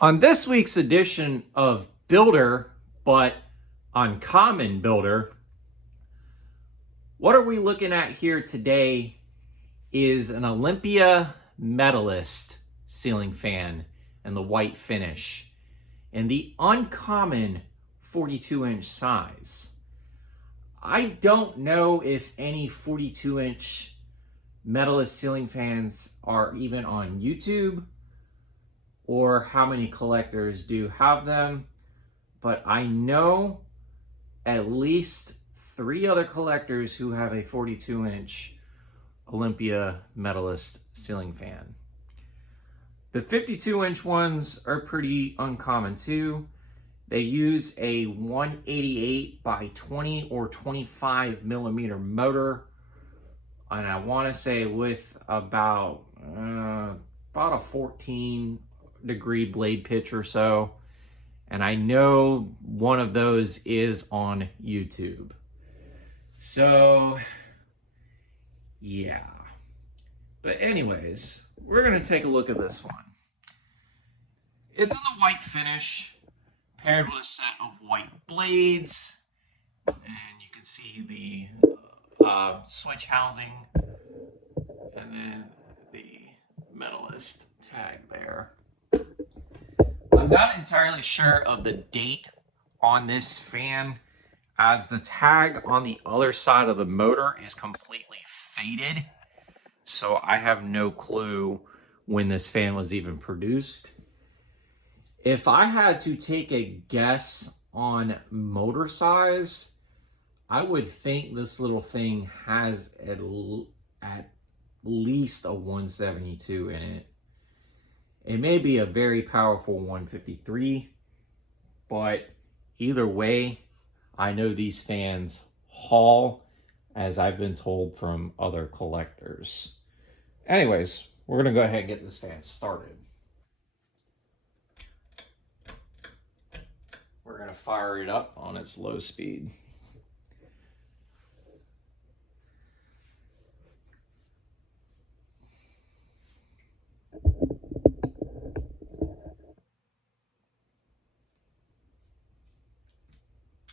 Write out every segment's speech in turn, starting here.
On this week's edition of Builder, but Uncommon Builder, what are we looking at here today is an Olympia Medalist ceiling fan in the white finish and the uncommon 42-inch size. I don't know if any 42-inch Medalist ceiling fans are even on YouTube or how many collectors do have them, but I know at least 3 other collectors who have a 42-inch Olympia Medalist ceiling fan. The 52-inch ones are pretty uncommon too. They use a 188 by 20 or 25 millimeter motor, and I want to say with about a 14 degree blade pitch or so, and I know one of those is on YouTube. So yeah, but anyways, we're gonna take a look at this one. It's in the white finish, paired with a set of white blades, and you can see the switch housing and then the Medalist tag there. I'm not entirely sure of the date on this fan, as the tag on the other side of the motor is completely faded, so I have no clue when this fan was even produced. If I had to take a guess on motor size, I would think this little thing has at least a 172 in it. It may be a very powerful 153, but either way, I know these fans haul, as I've been told from other collectors. Anyways, we're gonna go ahead and get this fan started. We're gonna fire it up on its low speed.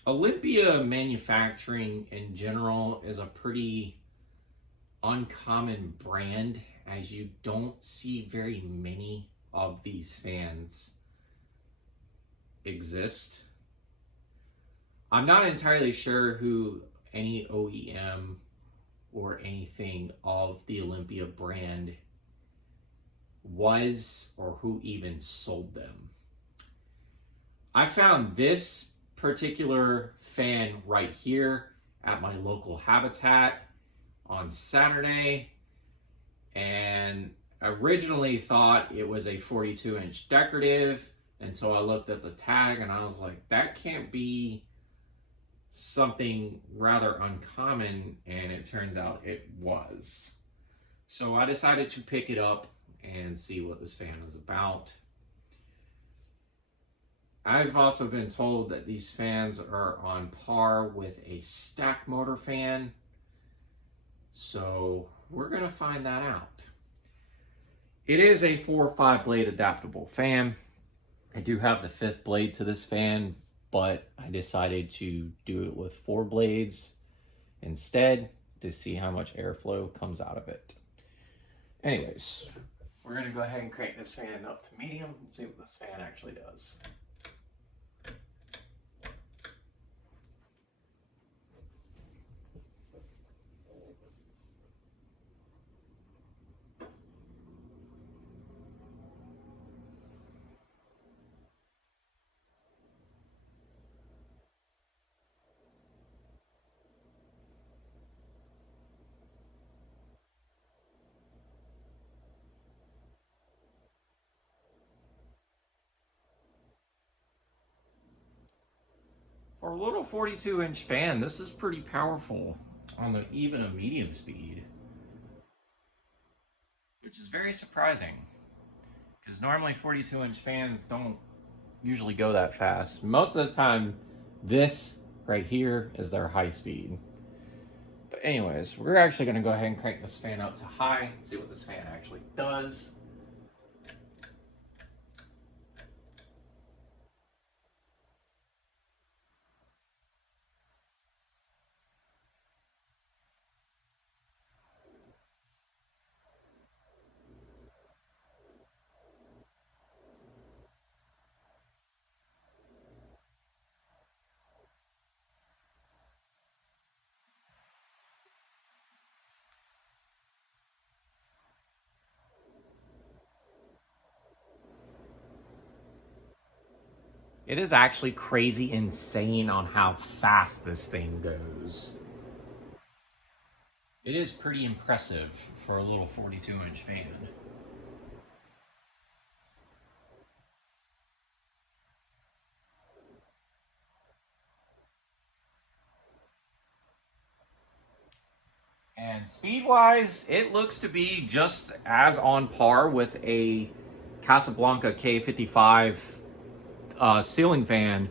Olympia manufacturing in general is a pretty uncommon brand, as you don't see very many of these fans exist. I'm not entirely sure who any OEM or anything of the Olympia brand was or who even sold them. I found this particular fan right here at my local Habitat on Saturday, and originally thought it was a 42-inch decorative until I looked at the tag and I was like, that can't be something rather uncommon, and it turns out it was. So I decided to pick it up and see what this fan is about. I've also been told that these fans are on par with a stack motor fan, so we're going to find that out. It is a 4 or 5 blade adaptable fan. I do have the 5th blade to this fan, but I decided to do it with 4 blades instead to see how much airflow comes out of it. Anyways, we're going to go ahead and crank this fan up to medium and see what this fan actually does. For a little 42-inch fan, this is pretty powerful on even a medium speed, which is very surprising because normally 42-inch fans don't usually go that fast. Most of the time, this right here is their high speed. But anyways, we're actually going to go ahead and crank this fan up to high and see what this fan actually does. It is actually crazy insane on how fast this thing goes. It is pretty impressive for a little 42-inch fan. And speed-wise, it looks to be just as on par with a Casablanca K55 ceiling fan.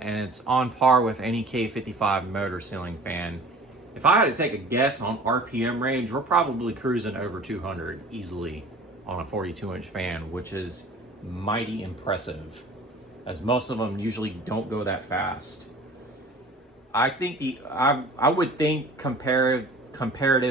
And it's on par with any K55 motor ceiling fan. If I had to take a guess on RPM range, we're probably cruising over 200 easily on a 42-inch fan, which is mighty impressive, as most of them usually don't go that fast. I think I would think comparative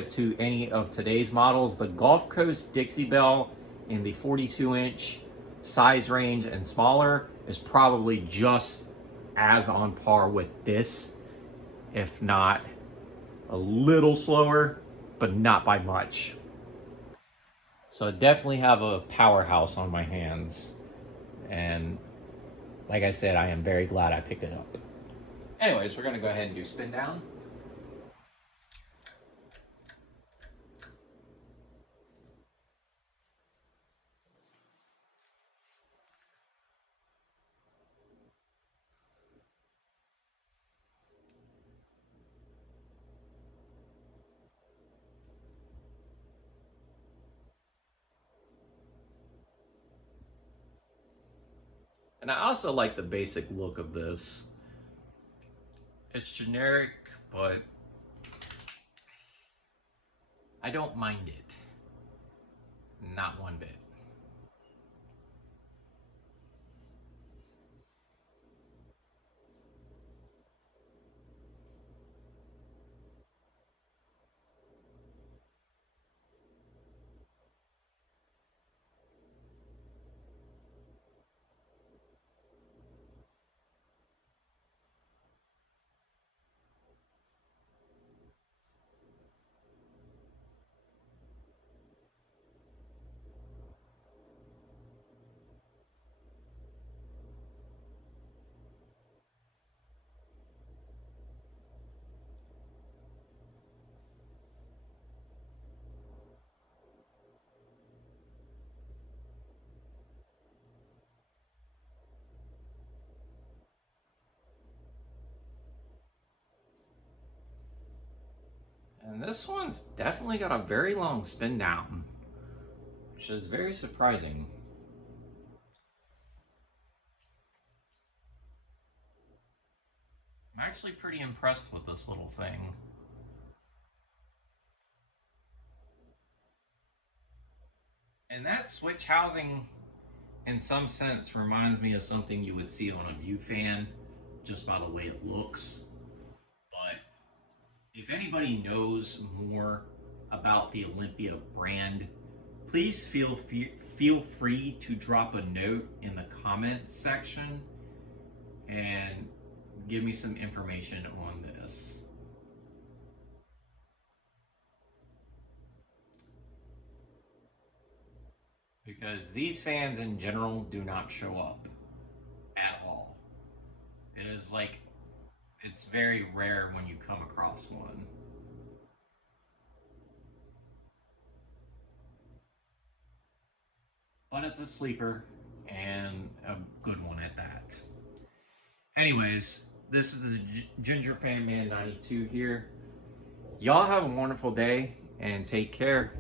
to any of today's models, the Gulf Coast Dixie Belle in the 42-inch size range and smaller is probably just as on par with this, if not a little slower, but not by much. So I definitely have a powerhouse on my hands, and like I said, I am very glad I picked it up. Anyways, we're going to go ahead and do spin down. And I also like the basic look of this. It's generic, but I don't mind it. Not one bit. And this one's definitely got a very long spin down, which is very surprising. I'm actually pretty impressed with this little thing. And that switch housing, in some sense, reminds me of something you would see on a View fan, just by the way it looks. But if anybody knows more about the Olympia brand, please feel free to drop a note in the comments section and give me some information on this. Because these fans in general do not show up at all. It is like, it's very rare when you come across one. But it's a sleeper, and a good one at that. Anyways, this is the Ginger Fan Man 92 here. Y'all have a wonderful day, and take care.